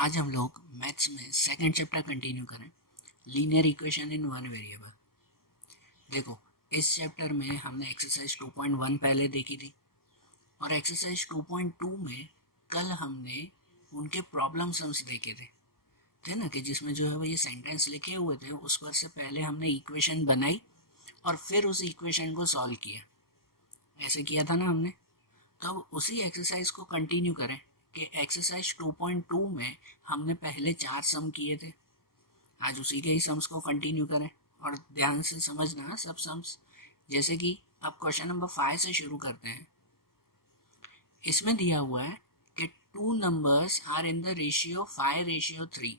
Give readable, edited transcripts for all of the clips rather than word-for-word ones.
आज हम लोग मैथ्स में सेकंड चैप्टर कंटिन्यू करें, linear equation in one variable. देखो, इस चैप्टर में हमने एक्सरसाइज 2.1 पहले देखी थी और एक्सरसाइज 2.2 में कल हमने उनके प्रॉब्लम सम्स देखे थे ना, कि जिसमें जो है वो ये सेंटेंस लिखे हुए थे, उस पर से पहले हमने इक्वेशन बनाई और फिर उस इक्वेशन को सॉल्व किया। ऐसे किया था ना हमने। तो अब उसी एक्सरसाइज को कंटिन्यू करें कि एक्सरसाइज 2.2 में हमने पहले 4 सम किए थे। आज उसी के ही सम्स को कंटिन्यू करें और ध्यान से समझना सब सम्स। जैसे कि अब क्वेश्चन नंबर 5 से शुरू करते हैं। इसमें दिया हुआ है कि two numbers are in the ratio 5:3।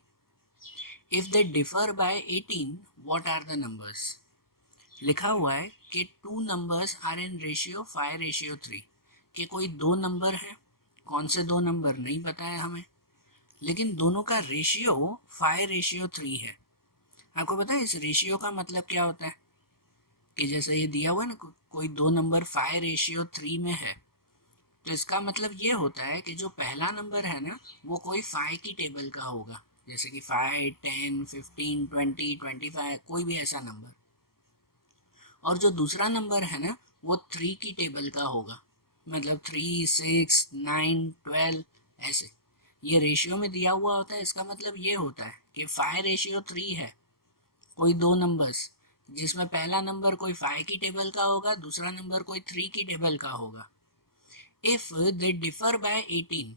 If they differ by 18, what are the numbers. लिखा हुआ है कि two numbers are in ratio 5:3, कि कोई दो नंबर है। कौन से दो नंबर नहीं पता है हमें, लेकिन दोनों का रेशियो 5:3 है। आपको पता है इस रेशियो का मतलब क्या होता है? कि जैसे ये दिया हुआ है ना, कोई दो नंबर 5:3 में है, तो इसका मतलब ये होता है कि जो पहला नंबर है ना, वो कोई 5 की टेबल का होगा, जैसे कि 5, 10, 15, 20, 25, कोई भी ऐसा नंबर। और जो दूसरा नंबर है ना, वो 3 की टेबल का होगा, मतलब 3, 6, 9, 12 ऐसे। ये रेशियो में दिया हुआ होता है। इसका मतलब ये होता है कि 5:3 है, कोई दो नंबर्स जिसमें पहला नंबर कोई 5 की टेबल का होगा, दूसरा नंबर कोई 3 की टेबल का होगा। If they differ by 18,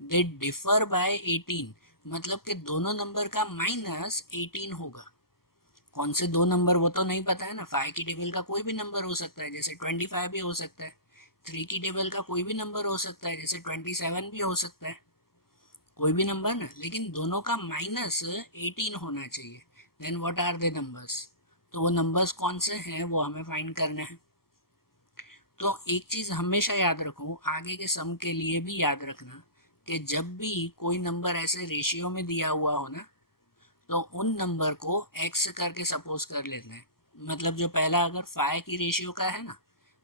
they differ by 18 मतलब कि दोनों नंबर का माइनस 18 होगा। कौन से दो नंबर वो तो नहीं पता है ना। 5 की टेबल का कोई भी नंबर हो सकता है, जैसे 25 भी हो सकता है। 3 की टेबल का कोई भी नंबर हो सकता है, जैसे 27 भी हो सकता है। कोई भी नंबर ना, लेकिन दोनों का माइनस 18 होना चाहिए। Then what are the numbers. तो वो नंबर्स कौन से हैं वो हमें फाइंड करना है। तो एक चीज़ हमेशा याद रखो, आगे के सम के लिए भी याद रखना, कि जब भी कोई नंबर ऐसे रेशियो में दिया हुआ हो ना, तो उन नंबर को x करके सपोज कर लेते हैं। मतलब जो पहला अगर 5 की रेशियो का है ना,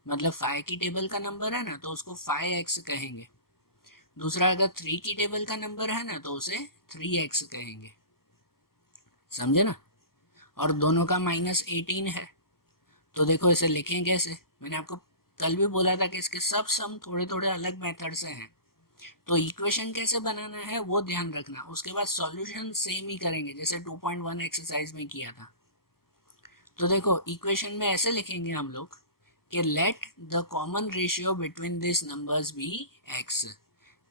मतलब 5 की टेबल का नंबर है ना, तो उसको 5x कहेंगे। दूसरा अगर 3 की टेबल का नंबर है ना, तो उसे 3x कहेंगे। समझे ना। और दोनों का माइनस 18 है। तो देखो इसे लिखें कैसे। मैंने आपको कल भी बोला था कि इसके सब सम थोड़े थोड़े अलग मेथड से हैं। तो इक्वेशन कैसे बनाना है वो ध्यान रखना। उसके बाद सॉल्यूशन सेम ही करेंगे जैसे 2.1 एक्सरसाइज में किया था। तो देखो इक्वेशन में ऐसे लिखेंगे हम लोग कि let the common ratio between this numbers be x,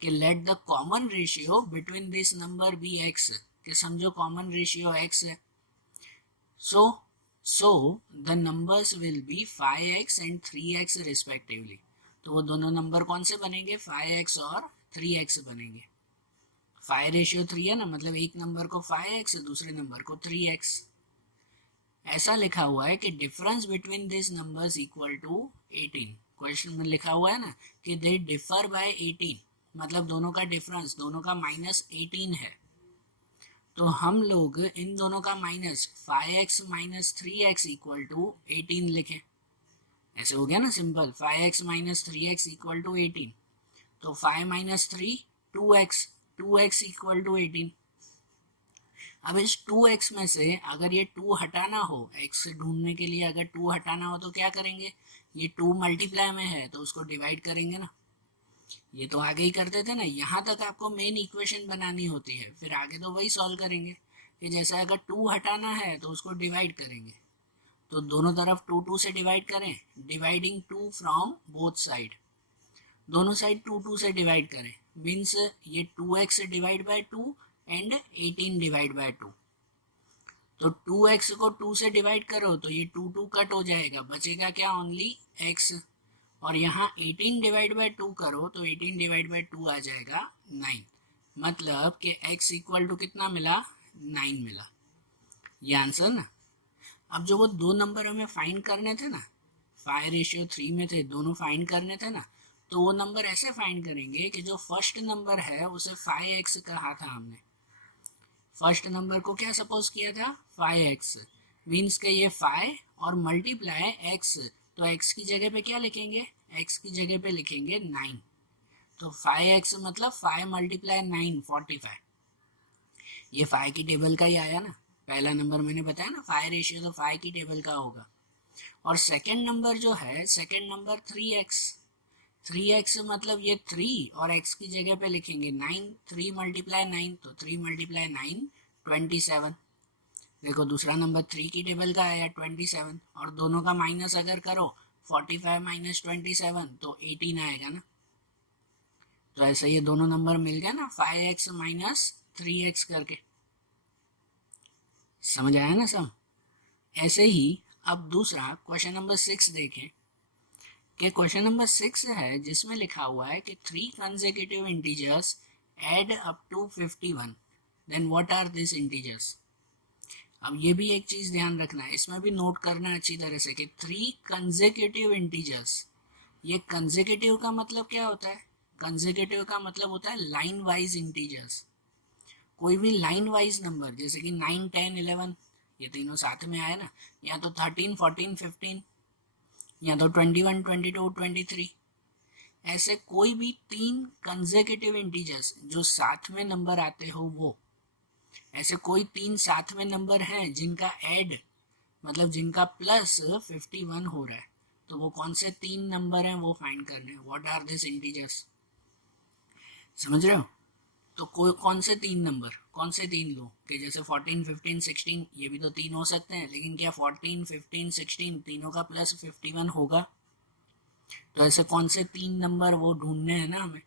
कि let the common ratio between this number be x, कि समझो कॉमन रेशियो x है। So the numbers will be 5x and 3x respectively. तो वो दोनों नंबर कौन से बनेंगे? 5x और 3x बनेंगे। 5:3 है ना, मतलब एक नंबर को 5x, दूसरे नंबर को 3x। ऐसा लिखा हुआ है कि difference between this numbers equal to 18। Question में लिखा हुआ है ना कि दे डिफर बाय 18, मतलब दोनों का डिफरेंस, दोनों का माइनस 18 है। तो हम लोग इन दोनों का minus 5x minus 3x equal to 18 लिखें। ऐसे हो गया ना simple. 5x minus 3x equal to 18। तो 5 minus 3 2x, 2x equal to 18। अब इस 2x में से अगर ये 2 हटाना हो, x से ढूंढने के लिए अगर 2 हटाना हो तो क्या करेंगे? ये 2 मल्टीप्लाई में है तो उसको डिवाइड करेंगे ना। ये तो आगे ही करते थे ना। यहाँ तक आपको मेन इक्वेशन बनानी होती है, फिर आगे तो वही सॉल्व करेंगे। कि जैसे अगर 2 हटाना है तो उसको डिवाइड करेंगे। तो दोनों तरफ 2 2 से डिवाइड करें, डिवाइडिंग 2 फ्रॉम बोथ साइड। दोनों साइड 2 2 से डिवाइड करें, मीन्स ये 2x divide by 2 and 18 divide by 2। तो 2x को 2 से डिवाइड करो तो ये 2 2 कट हो जाएगा, बचेगा क्या? Only x। और यहाँ 18 डिवाइड बाय 2 करो तो 18 डिवाइड बाय 2 आ जाएगा 9। मतलब कि x इक्वल टू कितना मिला? 9 मिला। ये आंसर ना। अब जो वो दो नंबर हमें फाइंड करने थे ना, 5:3 में थे, दोनों फाइंड करने थे ना, तो वो नंबर ऐसे फाइंड करेंगे कि जो फर्स्ट नंबर है उसे 5x कहा था हमने। फर्स्ट नंबर को क्या सपोज किया था? 5x। मीन्स के ये 5 और मल्टीप्लाई x, तो x की जगह पे क्या लिखेंगे? x की जगह पे लिखेंगे 9। तो 5x मतलब 5 मल्टीप्लाई 9 45। ये फाई की टेबल का ही आया ना, पहला नंबर मैंने बताया ना फाई रेशियो तो फाई की टेबल का होगा। और सेकंड नंबर जो है, सेकंड नंबर 3x, 3x मतलब ये 3 और x की जगह पे लिखेंगे 9, 3 मल्टीप्लाई 9 तो 3 मल्टीप्लाई 9 27। देखो दूसरा नंबर 3 की टेबल का आया 27, और दोनों का माइनस अगर करो 45 माइनस 27 तो 18 आएगा ना। तो ऐसे ये दोनों नंबर मिल गया ना 5x माइनस 3x करके, समझ आया ना सब। ऐसे ही अब दूसरा क्वेश्चन नंबर 6 देखें कि क्वेश्चन नंबर 6 है जिसमें लिखा हुआ है कि 3 consecutive integers add up to 51, then what are this integers. अब ये भी एक चीज ध्यान रखना है, इसमें भी नोट करना है अच्छी तरह से कि 3 कंसेक्यूटिव इंटीजर्स, ये कंसेक्यूटिव का मतलब क्या होता है, कंसेक्यूटिव का मतलब होता है लाइन वाइज इंटीजर्स। कोई भी लाइन वाइज नंबर जैसे कि 9, 10, 11 ये तीनों साथ में आए ना, या तो 13, 14, 15, या तो 21, 22, 23, ऐसे कोई भी 3 कंसेक्यूटिव इंटीजर्स जो साथ में नंबर आते हो वो, ऐसे कोई 3 साथ में नंबर हैं जिनका ऐड मतलब जिनका प्लस 51 हो रहा है, तो वो कौन से 3 नंबर हैं वो फाइंड करने हैं, व्हाट आर दिस इंटीजर्स, समझ रहे हो। तो कोई कौन से 3 नंबर, कौन से 3 लो कि जैसे 14, 15, 16 ये भी तो 3 हो सकते हैं, लेकिन क्या 14, 15, 16 तीनों का प्लस 51 होगा। तो ऐसे कौन से 3 नंबर वो ढूंढने हैं ना हमें।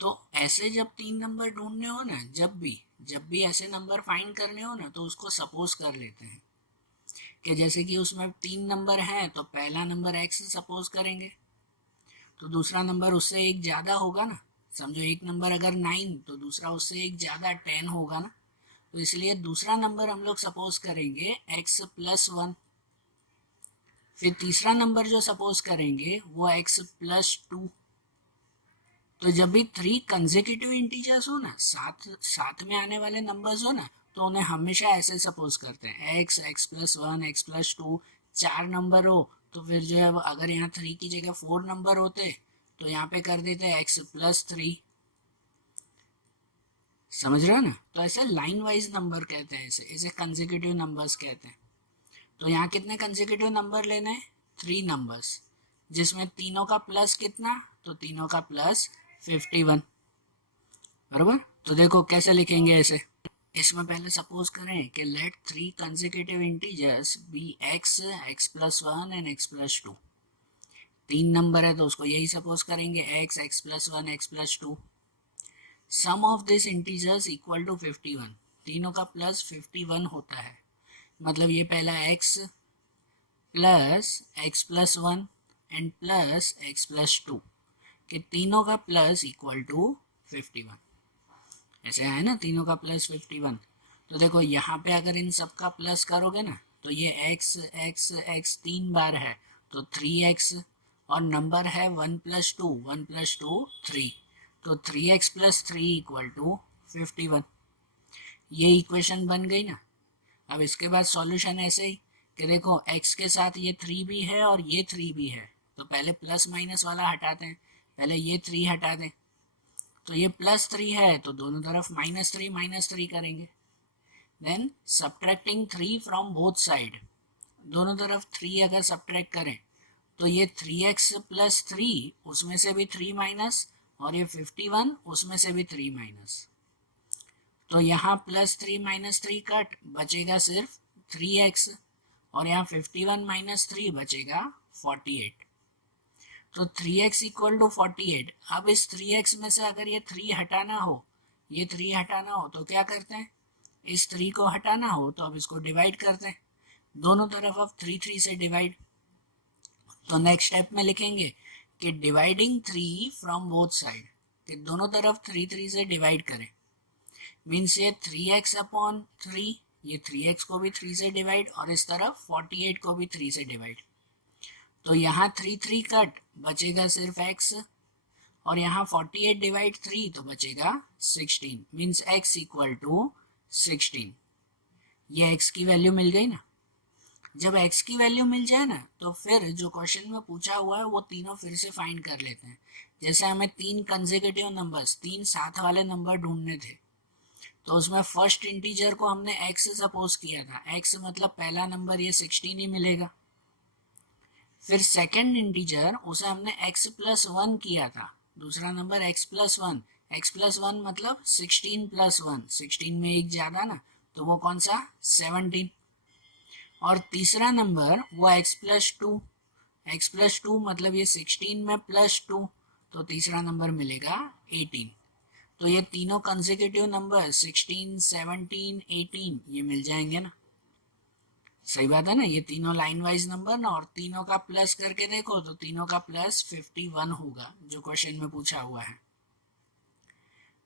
तो ऐसे जब 3 नंबर ढूंढने हो ना, जब भी ऐसे नंबर फाइंड करने हो ना, तो उसको सपोज कर लेते हैं कि जैसे कि उसमें 3 नंबर हैं तो पहला नंबर x सपोज करेंगे, तो दूसरा नंबर उससे एक ज़्यादा होगा ना, समझो एक नंबर अगर 9 तो दूसरा उससे एक ज़्यादा 10 होगा ना, तो इसलिए दूसरा नंबर हम लोग सपोज करेंगे x प्लस 1। फिर तीसरा नंबर जो सपोज करेंगे वो x प्लस 2। तो जब भी 3 कंसेक्यूटिव इंटीजर्स हो ना, साथ में आने वाले नंबर्स हो ना, तो उन्हें हमेशा ऐसे सपोज करते हैं x, x plus 1, x plus 2। 4 number हो तो फिर जो है अगर यहाँ 3 की जगह 4 नंबर होते तो यहाँ पे कर देते x प्लस 3, समझ रहे हो ना। तो ऐसे लाइन वाइज नंबर कहते हैं, इसे कंसेक्यूटिव नंबर्स कहते हैं। तो यहाँ कितने कंसेक्यूटिव नंबर लेने हैं, 3 नंबर्स, जिसमें तीनों का प्लस कितना, तो तीनों का प्लस 51, बराबर। तो देखो कैसे लिखेंगे ऐसे, इसमें पहले सपोज करें कि let 3 consecutive integers be x, x plus 1 and x plus 2। 3 number है तो उसको यही सपोज करेंगे x, x plus 1, x plus 2। Sum of this integers equal to 51, तीनों का प्लस 51 होता है, मतलब ये पहला x plus x plus 1 and plus x plus 2 कि तीनों का प्लस इक्वल टू 51, ऐसे है ना, तीनों का प्लस 51। तो देखो यहाँ पे अगर इन सब का प्लस करोगे ना, तो ये x x x 3 बार है तो 3x, और नंबर है 1 प्लस 2, 1 प्लस 2 3, तो 3x प्लस 3 इक्वल टू 51। ये इक्वेशन बन गई ना। अब इसके बाद सॉल्यूशन ऐसे ही कि देखो x के साथ ये 3 भी है और ये 3 भी है, तो पहले प्लस माइनस वाला हटाते हैं, पहले ये 3 हटा दें, तो ये प्लस 3 है तो दोनों तरफ माइनस 3 करेंगे। Then subtracting 3 from both side, दोनों तरफ 3 अगर सब्ट्रैक्ट करें तो ये 3x प्लस 3 उसमें से भी 3 माइनस, और ये 51 उसमें से भी 3 माइनस, तो यहाँ प्लस 3 माइनस 3 कट, बचेगा सिर्फ 3x, और यहाँ 51 माइनस 3 बचेगा 48। तो 3x इक्वल टू 48। अब इस 3x में से अगर ये 3 हटाना हो, ये 3 हटाना हो तो क्या करते हैं, इस 3 को हटाना हो तो अब इसको डिवाइड करते हैं, दोनों तरफ अब 3 3 से डिवाइड। तो नेक्स्ट स्टेप में लिखेंगे कि डिवाइडिंग 3 फ्रॉम बोथ साइड, कि दोनों तरफ 3 3 से डिवाइड करें, मीन्स ये 3x अपॉन 3, ये 3x को भी 3 से डिवाइड, और इस तरफ 48 को भी 3 से डिवाइड। तो यहाँ 3 3 कट, बचेगा सिर्फ x, और यहाँ 48 डिवाइड 3 तो बचेगा 16, मीन्स x इक्वल टू 16। ये x की वैल्यू मिल गई ना। जब x की वैल्यू मिल जाए ना, तो फिर जो क्वेश्चन में पूछा हुआ है वो तीनों फिर से फाइंड कर लेते हैं। जैसे हमें 3 कंसेक्यूटिव नंबर्स, 3 साथ वाले नंबर ढूंढने थे, तो उसमें फर्स्ट इंटीजर को हमने x सपोज किया था, x मतलब पहला नंबर ये 16 ही मिलेगा। फिर सेकंड इंटीजर उसे हमने x प्लस 1 किया था, दूसरा number x plus 1, x plus 1 मतलब 16 प्लस 1, 16 में एक ज़्यादा ना, तो वो कौन सा 17। और तीसरा नंबर वो x प्लस 2, x प्लस 2 मतलब ये 16 में प्लस 2, तो तीसरा नंबर मिलेगा 18। तो ये तीनों कंसेक्यूटिव नंबर 16, 17, 18 ये मिल जाएंगे ना, सही बात है ना। ये तीनों लाइन वाइज नंबर ना, और तीनों का प्लस करके देखो तो तीनों का प्लस 51 होगा जो क्वेश्चन में पूछा हुआ है,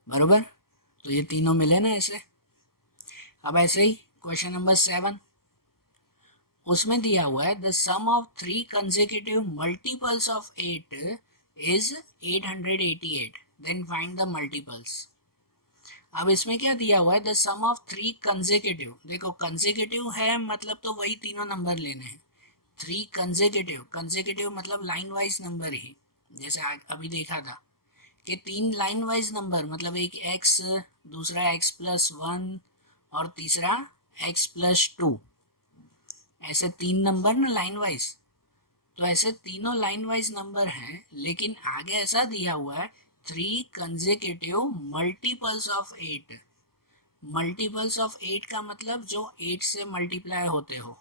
बरोबर। तो ये तीनों मिले ना ऐसे। अब ऐसे ही क्वेश्चन नंबर 7, उसमें दिया हुआ है the sum of 3 consecutive multiples of 8 is 888, then find the multiples. अब इसमें क्या दिया हुआ है, द सम ऑफ 3 कंसेक्यूटिव। देखो कंसेक्यूटिव है मतलब तो वही तीनों नंबर लेने हैं। 3 कंसेक्यूटिव, कंसेक्यूटिव मतलब लाइन वाइज नंबर ही, जैसे अभी देखा था कि 3 लाइन वाइज नंबर मतलब एक x, दूसरा x प्लस 1 और तीसरा x प्लस 2, ऐसे 3 नंबर ना लाइन वाइज। तो ऐसे तीनों लाइन वाइज नंबर हैं, लेकिन आगे ऐसा दिया हुआ है 3 consecutive multiples of 8। Multiples of 8 का मतलब जो 8 से मल्टीप्लाई होते हो,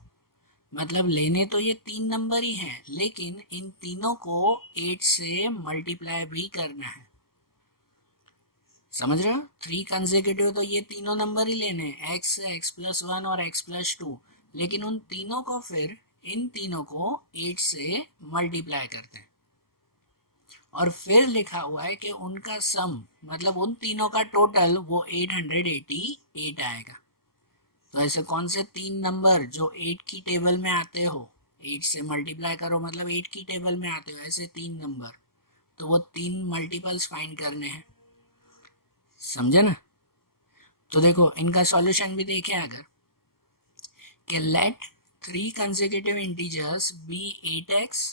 मतलब लेने तो ये 3 नंबर ही हैं, लेकिन इन तीनों को 8 से मल्टीप्लाई भी करना है, समझ रहे हो। 3 कंसेक्यूटिव तो ये तीनों नंबर ही लेने हैं, x, x प्लस 1 और x प्लस 2, लेकिन उन तीनों को फिर इन तीनों को 8 से मल्टीप्लाई करते हैं, और फिर लिखा हुआ है कि उनका सम मतलब उन तीनों का टोटल वो 888 आएगा। तो ऐसे कौन से 3 नंबर जो 8 की टेबल में आते हो, 8 से मल्टीप्लाई करो मतलब 8 की टेबल में आते हो, ऐसे 3 नंबर, तो वो 3 मल्टीपल्स फाइंड करने हैं, समझे ना। तो देखो इनका सॉल्यूशन भी देखें अगर, कि let 3 consecutive integers be 8x,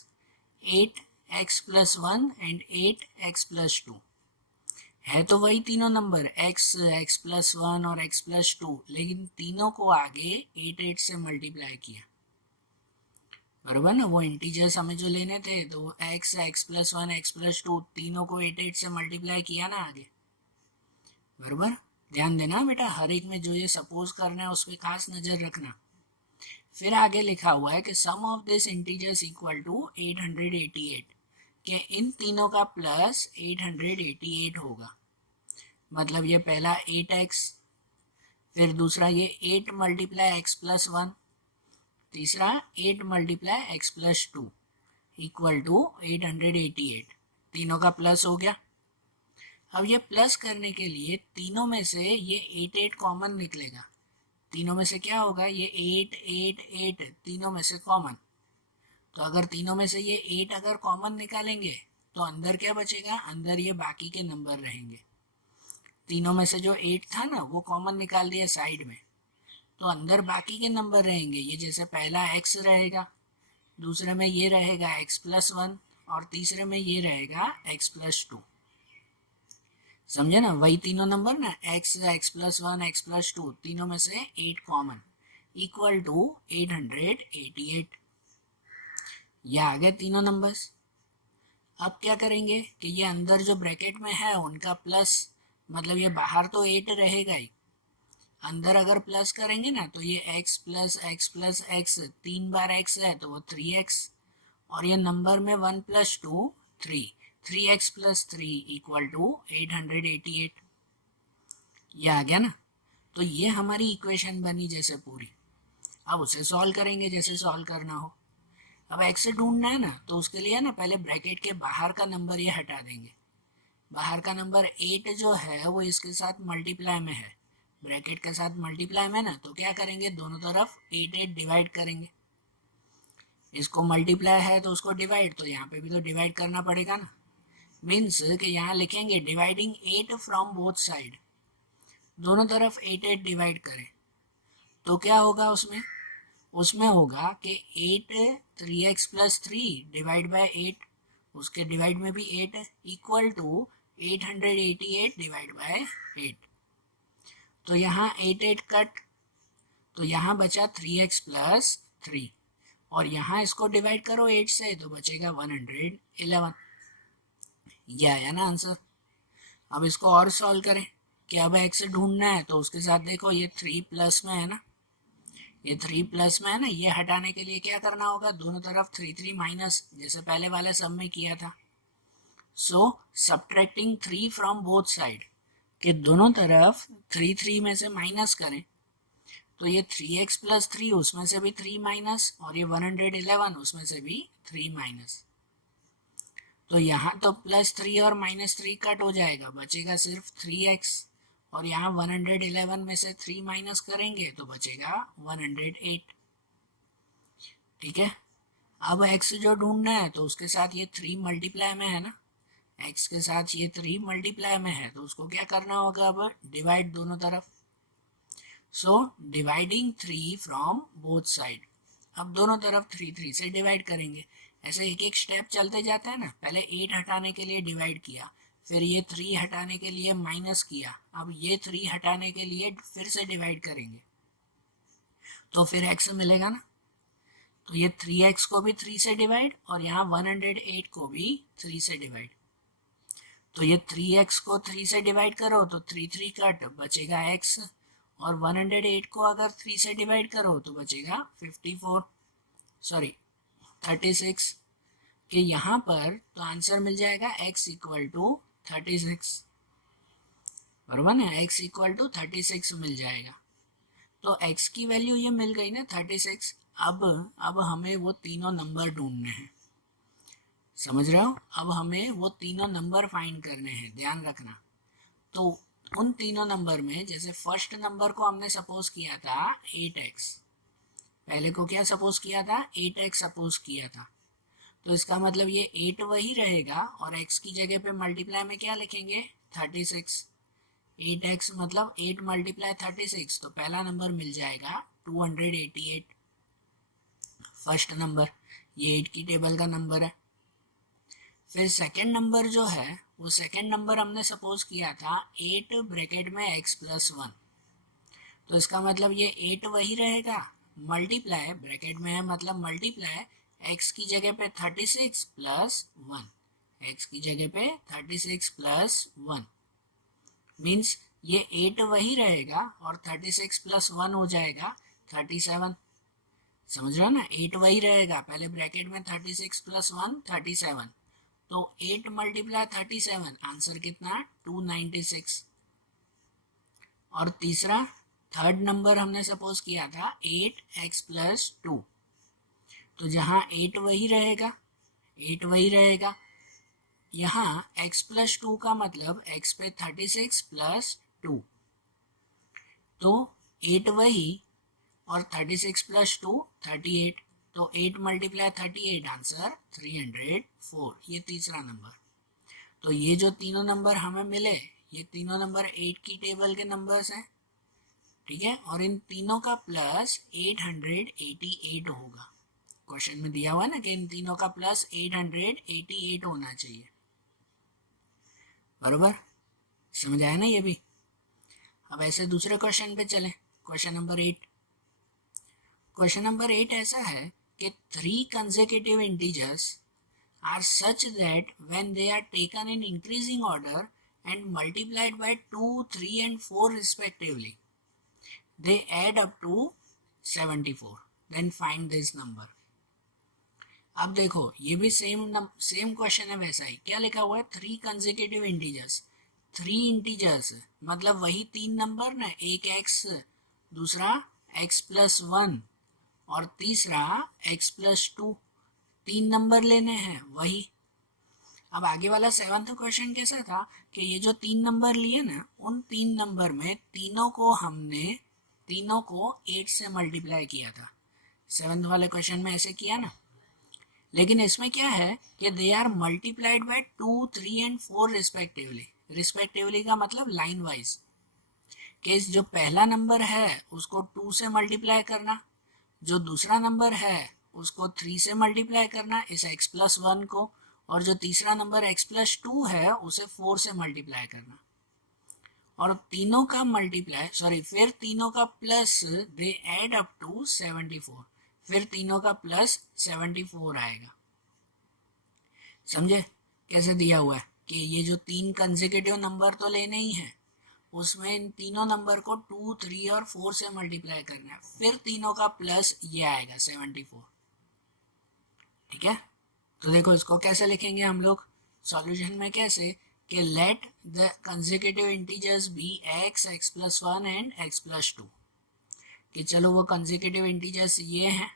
8x plus 1 and 8x plus 2। है तो वही तीनों नंबर x, x प्लस 1 और x प्लस 2, लेकिन तीनों को आगे 8 से मल्टीप्लाई किया, बराबर ना। वो इंटीजर्स हमें जो लेने थे तो x, x plus 1, x plus 2 तीनों को 8 से मल्टीप्लाई किया ना आगे, बराबर। ध्यान देना बेटा, हर एक में जो ये सपोज करना है उस पर खास नज़र रखना। फिर आगे लिखा हुआ है कि sum of this integers equal to 888, कि इन तीनों का प्लस 888 होगा। मतलब ये पहला 8x, फिर दूसरा ये 8 मल्टीप्लाई x प्लस 1, तीसरा 8 multiply x plus 2 equal to 888, तीनों का प्लस हो गया। अब ये प्लस करने के लिए तीनों में से ये 8 कॉमन निकलेगा, तीनों में से क्या होगा, ये 8 8 8 तीनों में से कॉमन। तो अगर तीनों में से ये 8 अगर कॉमन निकालेंगे तो अंदर क्या बचेगा, अंदर ये बाकी के नंबर रहेंगे। तीनों में से जो 8 था ना वो कॉमन निकाल दिया साइड में, तो अंदर बाकी के नंबर रहेंगे। ये जैसे पहला x रहेगा, दूसरे में ये रहेगा x प्लस 1 और तीसरे में ये रहेगा x प्लस 2, समझे ना। वही तीनों नंबर ना x, x plus 1, x plus 2 तीनों में से 8 कॉमन इक्वल टू 888। ये आ गए तीनों नंबर्स। अब क्या करेंगे कि ये अंदर जो ब्रैकेट में है उनका प्लस, मतलब ये बाहर तो 8 रहेगा ही, अंदर अगर प्लस करेंगे ना तो ये x प्लस x, 3 बार x है तो वो 3x, और ये नंबर में 1 plus 2 3, 3x plus 3 equal to 888। ये आ गया ना। तो ये हमारी इक्वेशन बनी जैसे पूरी। अब उसे सॉल्व करेंगे जैसे सॉल्व करना हो। अब x ढूंढना है ना, तो उसके लिए ना पहले ब्रैकेट के बाहर का नंबर ये हटा देंगे। बाहर का नंबर 8 जो है वो इसके साथ मल्टीप्लाई में है, ब्रैकेट के साथ मल्टीप्लाई में ना, तो क्या करेंगे दोनों तरफ 8 8 डिवाइड करेंगे। इसको मल्टीप्लाई है तो उसको डिवाइड, तो यहाँ पे भी तो डिवाइड करना पड़ेगा ना। मीन्स कि यहाँ लिखेंगे डिवाइडिंग 8 फ्रॉम बोथ साइड, दोनों तरफ 8 8 डिवाइड करें तो क्या होगा उसमें, उसमें होगा कि 8 3x प्लस 3 डिवाइड बाई 8, उसके डिवाइड में भी 8 इक्वल टू 888 डिवाइड बाय 8। तो यहाँ 8 कट, तो यहाँ बचा 3x प्लस 3, और यहाँ इसको डिवाइड करो 8 से तो बचेगा 111। ये आया ना आंसर। अब इसको और सॉल्व करें कि अब x ढूंढना है, तो उसके साथ देखो ये 3 प्लस में है ना, ये 3 प्लस में है ना, ये हटाने के लिए क्या करना होगा, दोनों तरफ 3 माइनस, जैसे पहले वाले सब में किया था। सो सब्ट्रैक्टिंग 3 फ्रॉम बोथ साइड, कि दोनों तरफ 3 में से माइनस करें, तो ये 3x प्लस 3 उसमें से भी 3 माइनस, और ये 111 उसमें से भी 3 माइनस। तो यहाँ तो +3 और -3 कट हो जाएगा, बचेगा सिर्फ 3x, और यहाँ 111 में से 3 माइनस करेंगे तो बचेगा 108। ठीक है, अब x जो ढूंढना है तो उसके साथ ये 3 मल्टीप्लाई में है ना, x के साथ ये 3 मल्टीप्लाई में है, तो उसको क्या करना होगा, अब डिवाइड दोनों तरफ। So dividing 3 from both side, अब दोनों तरफ 3 से डिवाइड करेंगे। ऐसे एक एक स्टेप चलते जाता है ना, पहले 8 हटाने के लिए डिवाइड किया, फिर ये 3 हटाने के लिए माइनस किया, अब ये 3 हटाने के लिए फिर से डिवाइड करेंगे, तो फिर x मिलेगा ना। तो ये 3x को भी 3 से डिवाइड, और यहाँ 108 को भी 3 से डिवाइड। तो ये 3x को 3 से डिवाइड करो तो 3 कट, बचेगा x, और 108 को अगर 3 से डिवाइड करो तो बचेगा 36, कि यहाँ पर तो आंसर मिल जाएगा x इक्वल टू 36, बराबर ना, x इक्वल टू 36 मिल जाएगा। तो x की वैल्यू ये मिल गई ना 36। अब हमें वो तीनों नंबर ढूंढने हैं, समझ रहे हो, अब हमें वो तीनों नंबर फाइंड करने हैं, ध्यान रखना। तो उन तीनों नंबर में जैसे फर्स्ट नंबर को हमने सपोज किया था 8x, पहले को क्या सपोज किया था, 8x सपोज किया था, तो इसका मतलब ये 8 वही रहेगा, और x की जगह पे मल्टीप्लाई में क्या लिखेंगे, 36। 8x मतलब 8 मल्टीप्लाई 36, तो पहला नंबर मिल जाएगा 288, फर्स्ट नंबर, ये 8 की टेबल का नंबर है। फिर सेकेंड नंबर जो है, वो सेकेंड नंबर हमने सपोज किया था 8 ब्रैकेट में x प्लस 1, तो इसका मतलब ये 8 वही रहेगा, मल्टीप्लाई ब्रैकेट में है मतलब मल्टीप्लाई x की जगह पे 36 प्लस 1, x की जगह पे 36 प्लस 1, मीन्स ये 8 वही रहेगा और 36 प्लस 1 हो जाएगा 37। समझ रहे हो ना, 8 वही रहेगा, पहले ब्रैकेट में 36 प्लस 1 37, तो 8 मल्टीप्लाई 37, आंसर कितना, 296। और तीसरा थर्ड नंबर हमने सपोज किया था 8x प्लस 2, तो जहाँ 8 वही रहेगा, 8 वही रहेगा, यहाँ x प्लस 2 का मतलब x पे 36 प्लस 2, तो 8 वही और 36 प्लस 2 38, तो 8 मल्टीप्लाई 38, आंसर 304, ये तीसरा नंबर। तो ये जो तीनों नंबर हमें मिले, ये तीनों नंबर 8 की टेबल के नंबर्स हैं, ठीक है, और इन तीनों का प्लस 888 होगा। क्वेश्चन में दिया हुआ है ना कि इन तीनों का प्लस 888 होना चाहिए, बरोबर, समझ आया ना ये भी। अब ऐसे दूसरे क्वेश्चन पे चलें, क्वेश्चन नंबर 8। क्वेश्चन नंबर 8 ऐसा है कि 3 consecutive integers are such that when they are taken in increasing order and multiplied by 2, 3 and 4 respectively, they add up to 74. Then find this number. अब देखो ये भी सेम क्वेश्चन है, वैसा ही क्या लिखा हुआ है, 3 consecutive integers, 3 इंटीजर्स मतलब वही 3 नंबर ना, एक x, दूसरा x प्लस 1 और तीसरा x प्लस 2, 3 नंबर लेने हैं वही। अब आगे वाला 7th क्वेश्चन कैसा था कि ये जो 3 नंबर लिए ना, उन 3 नंबर में तीनों को 8 से मल्टीप्लाई किया था, 7th वाले क्वेश्चन में ऐसे किया ना। लेकिन इसमें क्या है कि they are multiplied by 2, 3 and 4 respectively. Respectively का मतलब लाइन वाइज, कि जो पहला नंबर है उसको 2 से मल्टीप्लाई करना, जो दूसरा नंबर है उसको 3 से मल्टीप्लाई करना इस x प्लस 1 को, और जो तीसरा नंबर x प्लस 2 है उसे 4 से मल्टीप्लाई करना। और तीनों का मल्टीप्लाई फिर तीनों का plus they add up to 74, फिर तीनों का प्लस 74 आएगा। समझे कैसे दिया हुआ है कि ये जो तीन कंसेक्यूटिव नंबर तो लेने ही है, उसमें इन तीनों नंबर को 2, 3 और 4 से मल्टीप्लाई करना है, फिर तीनों का प्लस ये आएगा 74। ठीक है, तो देखो इसको कैसे लिखेंगे हम लोग सॉल्यूशन में, कैसे कि let the consecutive integers be x, x plus 1 and x plus 2, कि चलो वो कंसेक्यूटिव इंटीजर्स ये हैं।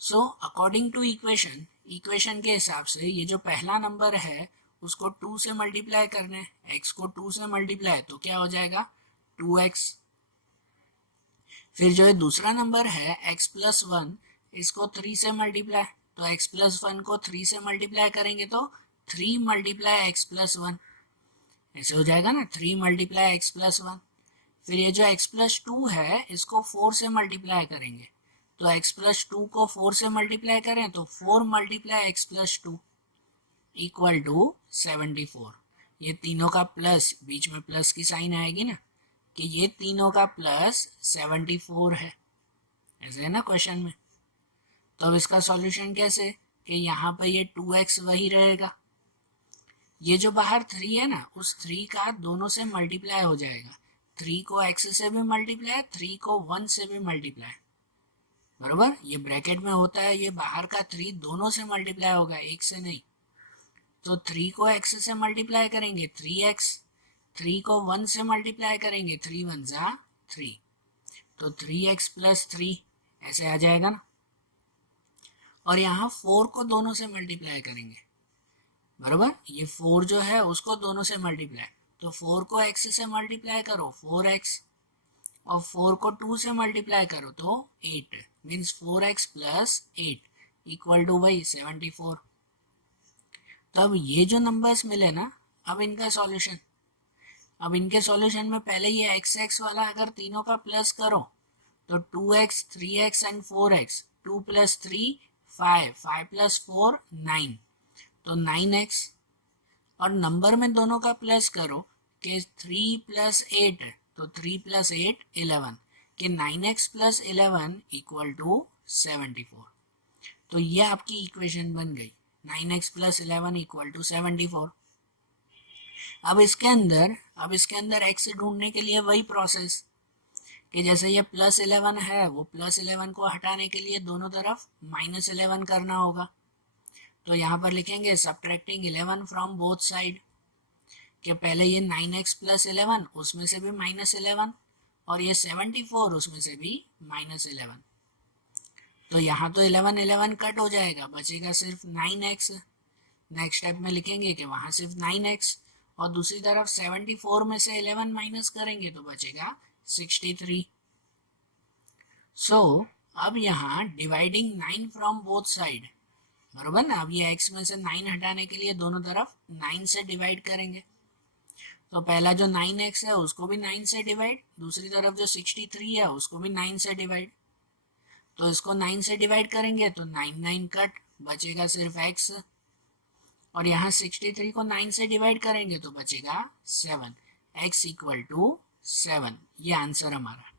सो अकॉर्डिंग टू इक्वेशन के हिसाब से ये जो पहला नंबर है उसको 2 से मल्टीप्लाई करना है, x को 2 से मल्टीप्लाई तो क्या हो जाएगा 2x। फिर जो है दूसरा नंबर है x प्लस 1, इसको 3 से मल्टीप्लाई, तो x प्लस 1 को 3 से मल्टीप्लाई करेंगे तो 3 मल्टीप्लाई x प्लस 1, ऐसे हो जाएगा ना 3 मल्टीप्लाई x प्लस 1। फिर ये जो x प्लस 2 है इसको 4 से मल्टीप्लाई करेंगे, तो x प्लस 2 को 4 से मल्टीप्लाई करें तो 4 multiply x plus 2 equal to 74। ये तीनों का प्लस, बीच में प्लस की साइन आएगी ना, कि ये तीनों का प्लस 74 है, ऐसे है ना क्वेश्चन में। तो अब इसका सॉल्यूशन कैसे कि यहाँ पर ये 2x वही रहेगा, ये जो बाहर 3 है ना उस 3 का दोनों से मल्टीप्लाई हो जाएगा, 3 को x से भी मल्टीप्लाई, 3 को 1 से भी मल्टीप्लाई, बराबर। ये ब्रैकेट में होता है, ये बाहर का 3 दोनों से मल्टीप्लाई होगा, एक से नहीं। तो 3 को x से मल्टीप्लाई करेंगे 3x, 3 को 1 से मल्टीप्लाई करेंगे 3 1 जा 3, तो 3x प्लस 3 ऐसे आ जाएगा ना। और यहाँ 4 को दोनों से मल्टीप्लाई करेंगे, बराबर। ये 4 जो है उसको दोनों से मल्टीप्लाई, तो 4 को x से मल्टीप्लाई करो 4x, और 4 को 2 से मल्टीप्लाई करो तो 8, means 4x plus 8 equal to वही 74। तो अब ये जो नंबर्स मिले ना, अब इनका सॉल्यूशन, अब इनके सॉल्यूशन में पहले ये एक्स एक्स वाला अगर तीनों का प्लस करो तो 2x, 3x and 4x, 2 plus 3 5, 5 plus 4 9, तो 9x। और नंबर में दोनों का प्लस करो कि 3 प्लस 8, तो 3 प्लस 8 11, कि 9x प्लस 11 इक्वल टू 74। तो ये आपकी इक्वेशन बन गई 9x प्लस 11 इक्वल टू 74। अब इसके अंदर x ढूंढने के लिए वही प्रोसेस कि जैसे ये प्लस 11 है, वो प्लस 11 को हटाने के लिए दोनों तरफ माइनस 11 करना होगा। तो यहाँ पर लिखेंगे सब्ट्रैक्टिंग 11 फ्रॉम बोथ साइड, कि पहले ये 9x प्लस 11 उसमें से भी माइनस 11, और ये 74 उसमें से भी माइनस 11। तो यहाँ तो 11 11 कट हो जाएगा, बचेगा सिर्फ 9x। नेक्स्ट स्टेप में लिखेंगे कि वहाँ सिर्फ 9x, और दूसरी तरफ 74 में से 11 माइनस करेंगे तो बचेगा 63। सो अब यहाँ डिवाइडिंग 9 फ्रॉम बोथ साइड, बराबर ना। अब ये x में से 9 हटाने के लिए दोनों तरफ 9 से डिवाइड करेंगे, तो पहला जो 9x है उसको भी 9 से डिवाइड, दूसरी तरफ जो 63 है उसको भी 9 से डिवाइड। तो इसको 9 से डिवाइड करेंगे तो 9 9 कट, बचेगा सिर्फ x, और यहाँ 63 को 9 से डिवाइड करेंगे तो बचेगा 7, x इक्वल टू 7। ये आंसर हमारा।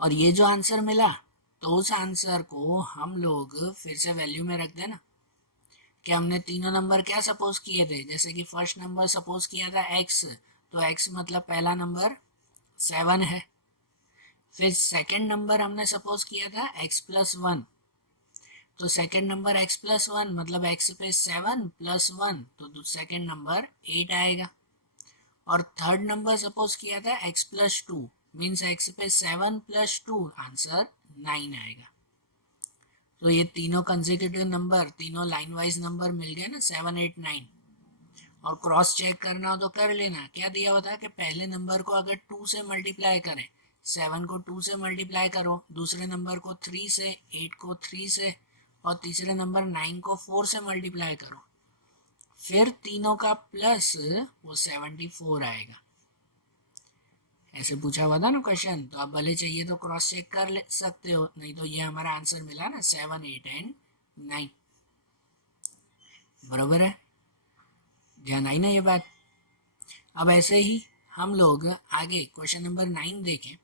और ये जो आंसर मिला तो उस आंसर को हम लोग फिर से वैल्यू में रख देना, कि हमने तीनों नंबर क्या सपोज किए थे। जैसे कि फर्स्ट नंबर सपोज किया था x, तो x मतलब पहला नंबर 7 है। फिर सेकंड नंबर हमने सपोज किया था x प्लस 1, तो सेकंड नंबर x प्लस 1 मतलब x पे 7 प्लस 1, तो सेकंड नंबर 8 आएगा। और थर्ड नंबर सपोज किया था x प्लस 2, मीन्स x पे 7 प्लस 2, आंसर 9 आएगा। तो ये तीनों कंसेक्यूटिव नंबर, तीनों लाइन वाइज नंबर मिल गए ना 7 8 9। और क्रॉस चेक करना हो तो कर लेना, क्या दिया होता है कि पहले नंबर को अगर 2 से मल्टीप्लाई करें, 7 को 2 से मल्टीप्लाई करो, दूसरे नंबर को 3 से, 8 को 3 से, और तीसरे नंबर 9 को 4 से मल्टीप्लाई करो, फिर तीनों का प्लस वो 74 आएगा। ऐसे पूछा हुआ था ना क्वेश्चन, तो आप भले चाहिए तो क्रॉस चेक कर ले सकते हो, नहीं तो ये हमारा आंसर मिला ना 7 8 एंड 9, बराबर है। ध्यान आई ना ये बात। अब ऐसे ही हम लोग आगे क्वेश्चन नंबर 9 देखें।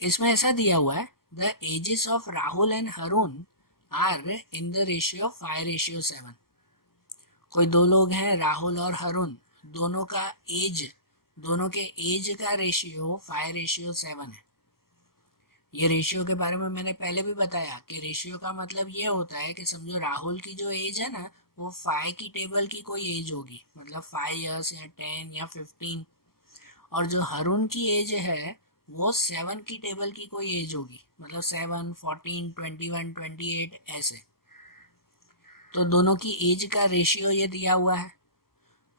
इसमें ऐसा दिया हुआ है, the ages of Rahul and Harun are in the ratio 5:7। कोई दो लोग हैं राहुल और हरुण, दोनों का एज, दोनों के एज का रेशियो 5:7 है। ये रेशियो के बारे में मैंने पहले भी बताया कि रेशियो का मतलब ये होता है कि समझो राहुल की जो एज है ना वो 5 की टेबल की कोई एज होगी, मतलब 5 इयर्स या 10 या 15, और जो हरुण की एज है वो 7 की टेबल की कोई एज होगी, मतलब 7, 14, 21, 28 ऐसे। तो दोनों की एज का रेशियो ये दिया हुआ है।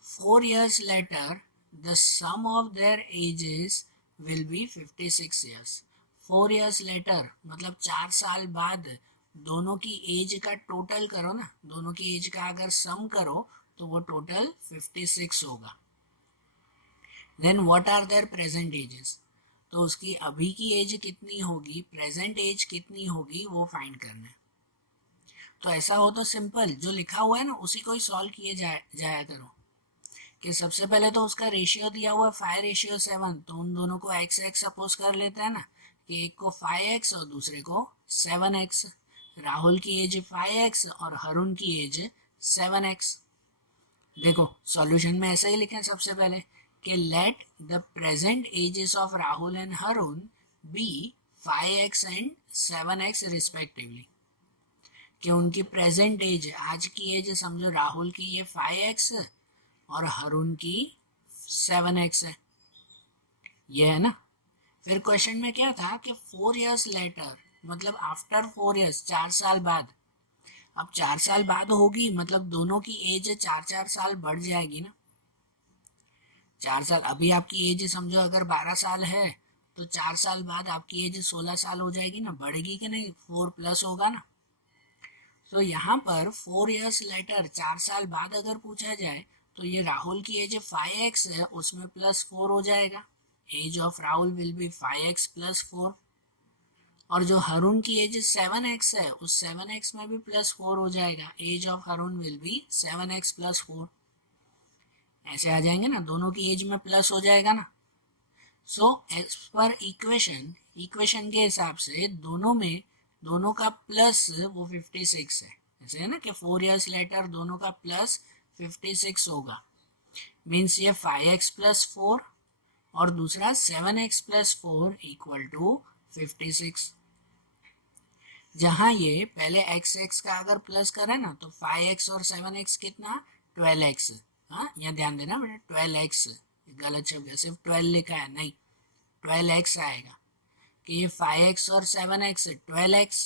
4 years later the sum of their ages will be 56 years। 4 years later मतलब 4 साल बाद दोनों की एज का टोटल करो ना, दोनों की एज का अगर सम करो तो वो टोटल 56 होगा। Then what are their present ages, तो उसकी अभी की एज कितनी होगी, प्रेजेंट एज कितनी होगी, वो फाइंड करना है। तो ऐसा हो तो सिंपल, जो लिखा हुआ है ना उसी को ही सॉल्व किए जाया करो। कि सबसे पहले तो उसका रेशियो दिया हुआ 5:7, तो उन दोनों को एक्स एक्स सपोज कर लेते हैं ना, कि एक को 5x और दूसरे को 7x। राहुल की एज 5x और हरुण की एज 7x। देखो सॉल्यूशन में ऐसा ही लिखें सबसे पहले कि let the present ages of Rahul and Harun be 5x and 7x respectively. कि उनकी प्रेजेंट एज, आज की एज समझो राहुल की ये 5x और हरुण की 7x है, ये है ना। फिर क्वेश्चन में क्या था कि 4 years लेटर, मतलब आफ्टर 4 years, 4 साल बाद। अब 4 साल बाद होगी मतलब दोनों की एज 4-4 साल बढ़ जाएगी ना। 4 साल, अभी आपकी एज समझो अगर 12 साल है तो 4 साल बाद आपकी एज 16 साल हो जाएगी ना, बढ़ेगी कि नहीं, 4 प्लस होगा ना। तो यहाँ पर 4 years लेटर, 4 साल बाद अगर पूछा जाए तो ये राहुल की एज 5x है, उसमें +4 हो जाएगा। Age of Rahul will be 5x + 4। और जो हरुण की एज 7x है, उस 7x में भी +4 हो जाएगा। Age of Harun will be 7x + 4। ऐसे आ जाएंगे ना, दोनों की एज में प्लस हो जाएगा ना। सो एज पर इक्वेशन के हिसाब से दोनों का प्लस वो 56 है। ऐसे है ना कि 4 years लेटर दोनों का प्लस 56 होगा। मीन्स ये 5x + 4 और दूसरा 7x + 4 = 56। जहाँ ये पहले x का अगर प्लस करें ना तो 5x और 7x कितना, 12x। हाँ यहाँ ध्यान देना बेटा, 12x गलत शब्द है, सिर्फ 12 लिखा है, नहीं 12x आएगा। कि ये 5x और 7x 12x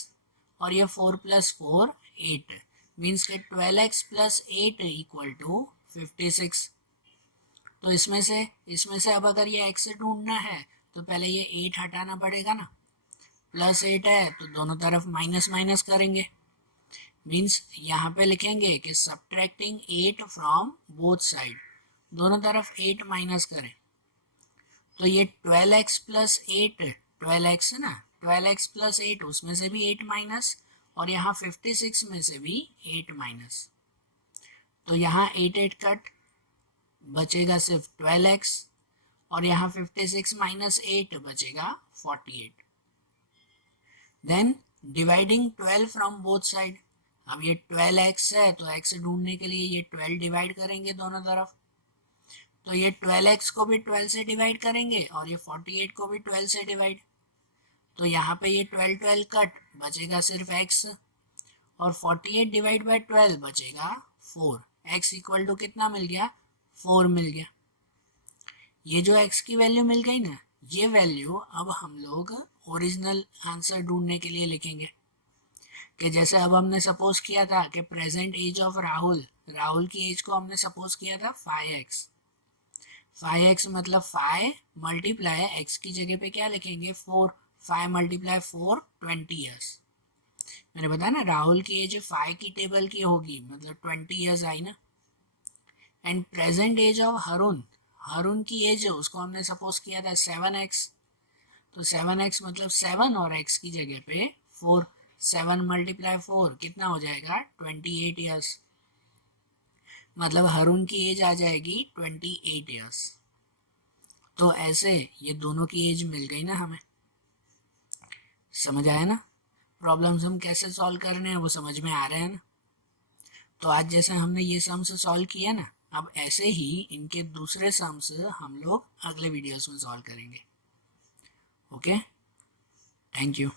और ये 4 + 4 8, मीन्स के 12x + 8 = 56। तो इसमें से अब अगर ये x ढूंढना है तो पहले ये 8 हटाना पड़ेगा ना, +8 है तो दोनों तरफ माइनस माइनस करेंगे। मीन्स यहाँ पे लिखेंगे कि सब्ट्रैक्टिंग 8 फ्रॉम बोथ साइड, दोनों तरफ 8 माइनस करें। तो ये 12x + 8, 12x ना, 12x + 8, उसमें से भी 8 माइनस, और यहाँ 56 में से भी 8 माइनस। तो यहाँ 8 कट, बचेगा सिर्फ 12x, और यहाँ 56 - 8 बचेगा 48। Then dividing 12 from both side. अब ये 12x है तो x ढूंढने के लिए ये 12 डिवाइड करेंगे दोनों तरफ। तो ये 12x को भी 12 से डिवाइड करेंगे और ये 48 को भी 12 से डिवाइड। तो यहाँ पे ये 12 कट, बचेगा सिर्फ x, और 48 डिवाइड बाय 12 बचेगा 4। x = कितना मिल गया, 4 मिल गया। ये जो x की वैल्यू मिल गई ना, ये वैल्यू अब हम लोग ओरिजिनल आंसर ढूंढने के लिए लिखेंगे। कि जैसे अब हमने सपोज किया था कि प्रेजेंट एज ऑफ राहुल की एज को हमने सपोज किया था 5x। 5x मतलब 5 × x की जगह पे क्या लिखेंगे, 4। 5 × 4 20 ईयर्स। मैंने बताया ना राहुल की एज 5 की टेबल की होगी, मतलब 20 ईयर्स आई ना। And present age of Harun की एज उसको हमने सपोज किया था 7x। तो 7x मतलब 7 और x की जगह पे 4। 7 × 4 कितना हो जाएगा, 28 ईयर्स। मतलब हरुण की एज आ जाएगी 28 ईयर्स। तो ऐसे ये दोनों की एज मिल गई ना हमें। समझ आया ना? प्रॉब्लम्स हम कैसे सॉल्व करने हैं वो समझ में आ रहे हैं ना? तो आज जैसे हमने ये सम्स सॉल्व किया ना, अब ऐसे ही इनके दूसरे सम्स हम लोग अगले वीडियोस में सॉल्व करेंगे। Okay, thank you.